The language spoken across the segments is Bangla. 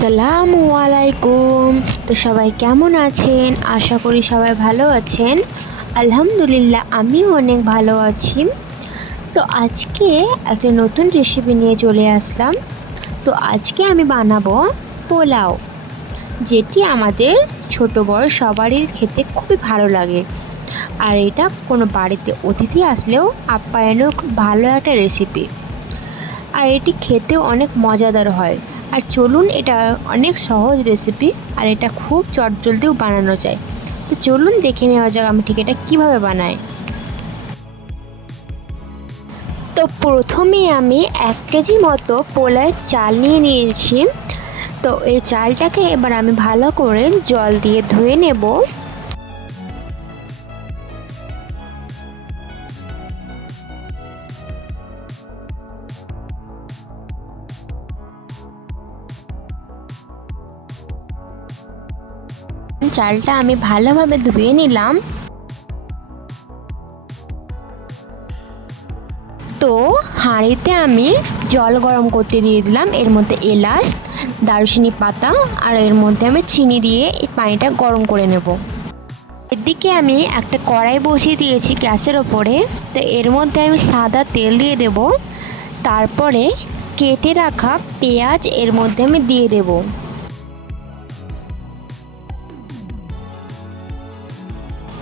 আসসালামু আলাইকুম। তো সবাই কেমন আছেন? আশা করি সবাই ভালো আছেন। আলহামদুলিল্লাহ আমিও অনেক ভালো আছি। তো আজকে একটা নতুন রেসিপি নিয়ে চলে আসলাম। তো আজকে আমি বানাবো পোলাও, যেটি আমাদের ছোট বড় সবারই খেতে খুবই ভালো লাগে। আর এটা কোনো বাড়িতে অতিথি আসলেও আপ্যায়নের খুব ভালো একটা রেসিপি। আর এটি খেতেও অনেক মজাদার হয়। আর চলুন, এটা অনেক সহজ রেসিপি আর এটা খুব চটজলদিও বানানো যায়। তো চলুন দেখে নেওয়া যাক আমি ঠিক এটা কীভাবে বানাই। তো প্রথমে আমি 1 কেজি মতো পোলাওয়ের চাল নিয়ে নিয়েছি। তো এই চালটাকে এবার আমি ভালো করে জল দিয়ে ধুয়ে নেব। চালটা আমি ভালোভাবে ধুয়ে নিলাম। তো হাঁড়িতে আমি জল গরম করতে দিয়ে দিলাম। এর মধ্যে এলাচ, দারুচিনি পাতা আর এর মধ্যে আমি চিনি দিয়ে এই পানিটা গরম করে নেব। এদিকে আমি একটা কড়াই বসিয়ে দিয়েছি গ্যাসের ওপরে। তো এর মধ্যে আমি সাদা তেল দিয়ে দেব। তারপরে কেটে রাখা পেঁয়াজ এর মধ্যে আমি দিয়ে দেব।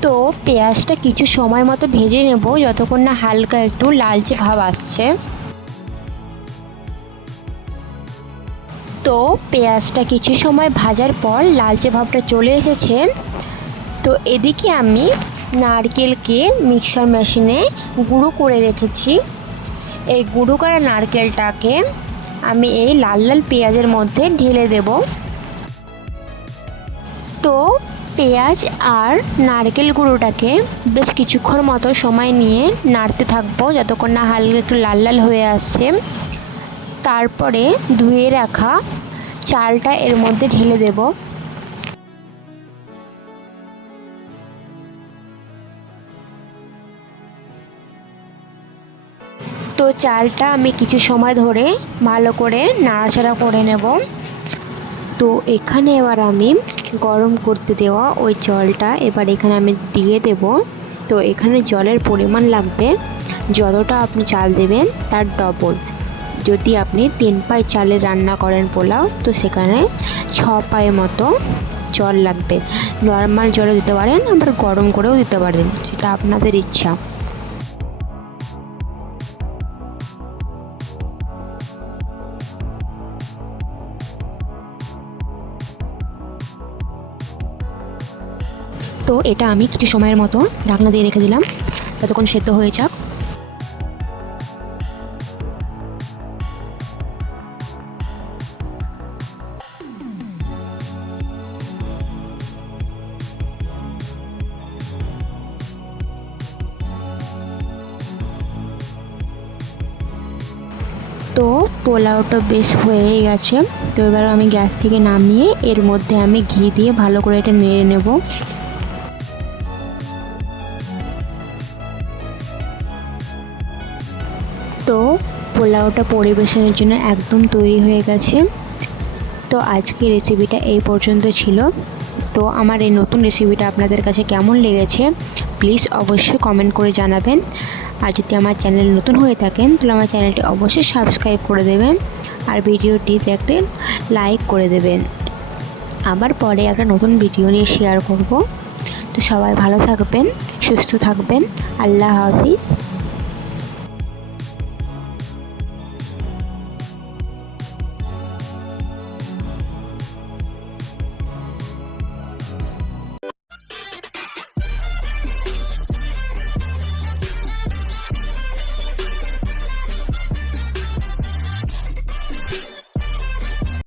তো পেঁয়াজটা কিছু সময় মতো ভেজে নেব, যতক্ষণ না হালকা একটু লালচে ভাব আসছে। তো পেঁয়াজটা কিছু সময় ভাজার পর লালচে ভাবটা চলে এসেছে। তো এদিকে আমি নারকেলকে মিক্সার মেশিনে গুঁড়ো করে রেখেছি। এই গুঁড়ো করা নারকেলটাকে আমি এই লাল লাল পেঁয়াজের মধ্যে ঢেলে দেব। তো পেঁয়াজ আর নারকেল গুঁড়োটাকে বেশ কিছুক্ষণ মতো সময় নিয়ে নাড়তে থাকবো, যতক্ষণ না হালকা একটু লাল লাল হয়ে আসছে। তারপরে ধুয়ে রাখা চালটা এর মধ্যে ঢেলে দেব। তো চালটা আমি কিছু সময় ধরে ভালো করে নাড়াচাড়া করে নেব। তো এখানে এবার আমি গরম করতে দেওয়া ওই জলটা এবার এখানে আমি দিয়ে দেব। তো এখানে জলের পরিমাণ লাগবে যতটা আপনি চাল দেবেন তার ডবল। যদি আপনি 3 পাই চালে রান্না করেন পোলাও, তো সেখানে 6 পাই মতো জল লাগবে। নর্মাল জলও দিতে পারেন, আবার গরম করেও দিতে পারেন, সেটা আপনাদের ইচ্ছা। তো এটা আমি কিছু সময়ের মতো ঢাকনা দিয়ে রেখে দিলাম, ততক্ষণ সেদ্ধ হয়ে যাক। তো পোলাওটা বেশ হয়ে গেছে। তো এবার আমি গ্যাস থেকে নামিয়ে এর মধ্যে আমি ঘি দিয়ে ভালো করে এটা নেড়ে নেব। তো পোলাওটা পরিবেশনের জন্য একদম তৈরি হয়ে গেছে। তো আজকের রেসিপিটা এই পর্যন্ত ছিল। তো আমার এই নতুন রেসিপিটা আপনাদের কাছে কেমন লেগেছে প্লিজ অবশ্যই কমেন্ট করে জানাবেন। আর যদি আমার চ্যানেল নতুন হয়ে থাকেন তাহলে আমার চ্যানেলটি অবশ্যই সাবস্ক্রাইব করে দেবেন আর ভিডিওটি দেখতে লাইক করে দেবেন। আবার পরে একটা নতুন ভিডিও নিয়ে শেয়ার করব। তো সবাই ভালো থাকবেন, সুস্থ থাকবেন। আল্লাহ হাফিজ।